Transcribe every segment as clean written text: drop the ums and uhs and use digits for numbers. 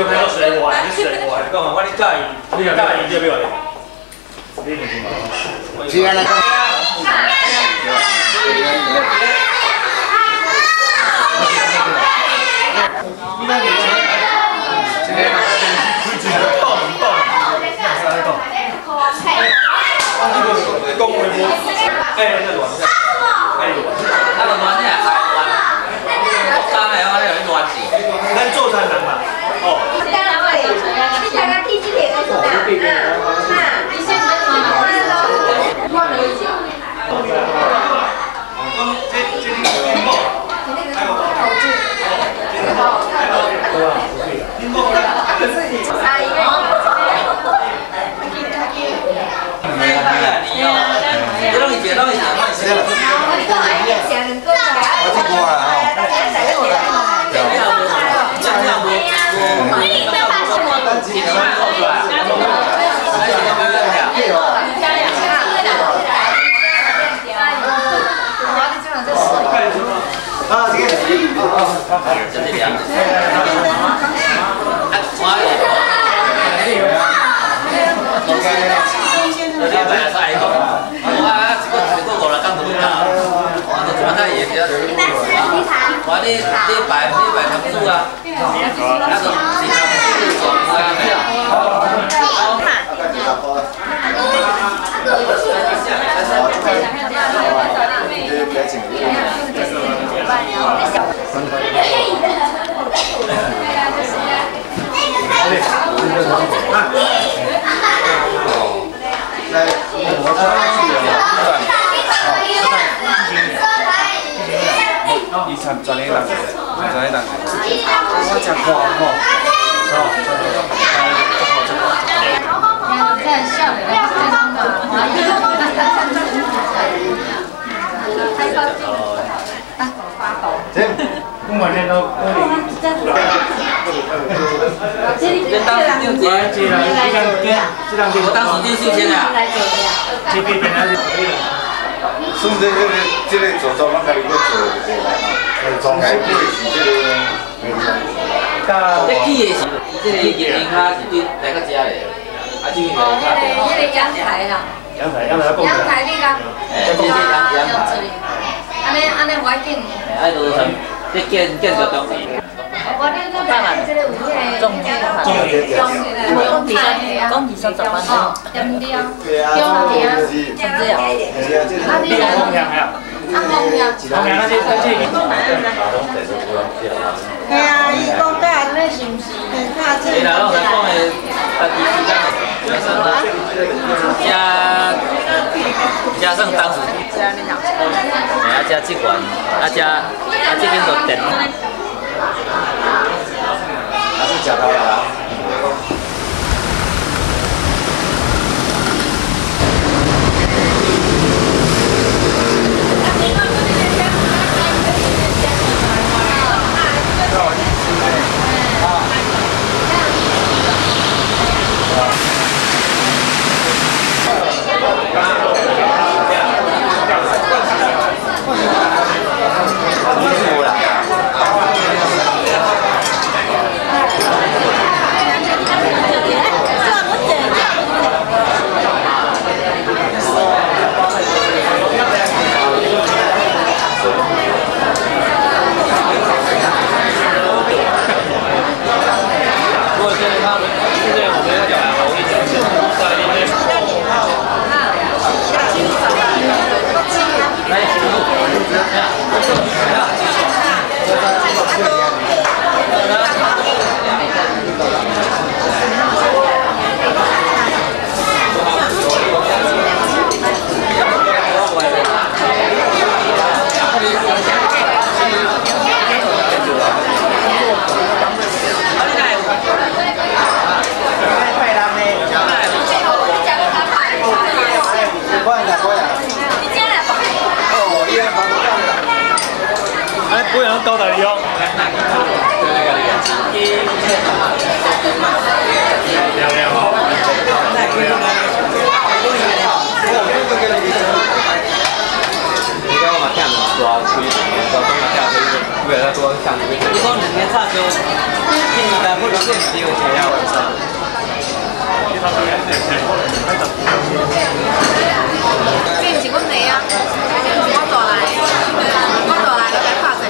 就看到水玩，你水玩，干嘛？我你介意，你介意这边嘞？你唔知嘛？是啊，咱做餐人嘛，哦。你睇下天之田嗰度啊，你先唔好我嚟接。你摆糖醋啊，那种其他以前专业当，我吃过吼，我们那个我当时就先啊，这边边那顺着这个做做，咱家己去做就对啦。装起起是这个，这起的是这个银卡是对来个遮的，啊这个就卡的。这个阳台啦。阳台你讲，阳台。安尼我紧。哎，都是这建筑东西。我呢都係即係會係中嘅，講20十蚊哦，飲啲啊，飲啲啊，知啊？啊啲啊，紅陽啊，那啲係啊，伊講得安尼是毋是？你嗱，我講嘅加上當時，加這款，加這邊就電。还是假头啦。不然高大的腰。你看我嘛跳大开，到东跳飞，为了多。你讲2个差就，今年不如变少钱啊。变是阮妹啊，是我大来，我大来就来拍者。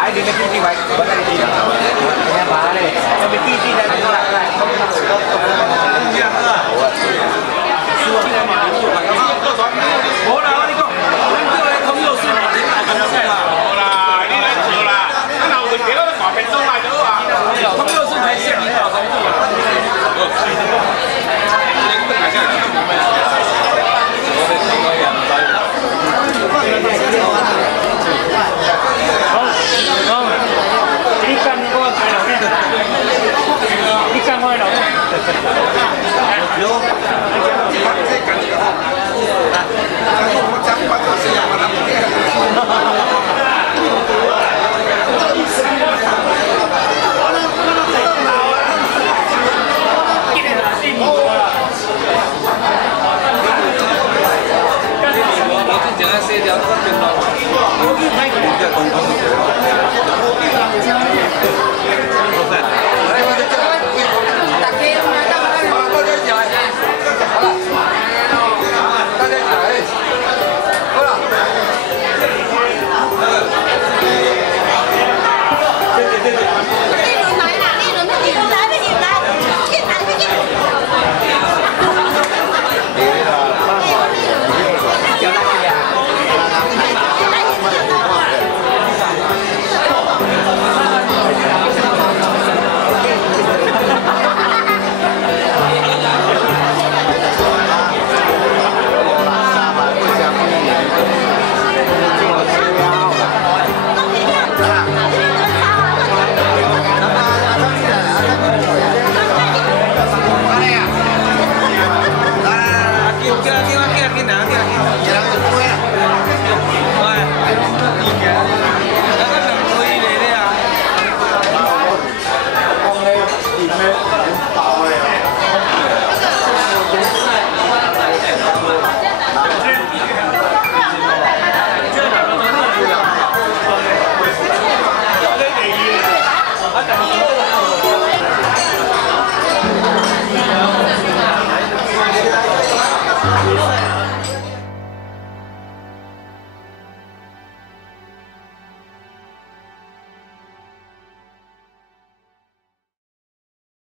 Ai đi lên đi vậy, vẫn là đi đâu? Nhà bà này, em đi đi đây nó lại lại. Bố nào đi con? Không nhiều sự mà đến lại không là đi lên chiều là cái nào mình biết nó bỏ bên sông này nữa à? Không nhiều sự thấy chuyện gì nào không gì à? Đi căng qua đầu nhé.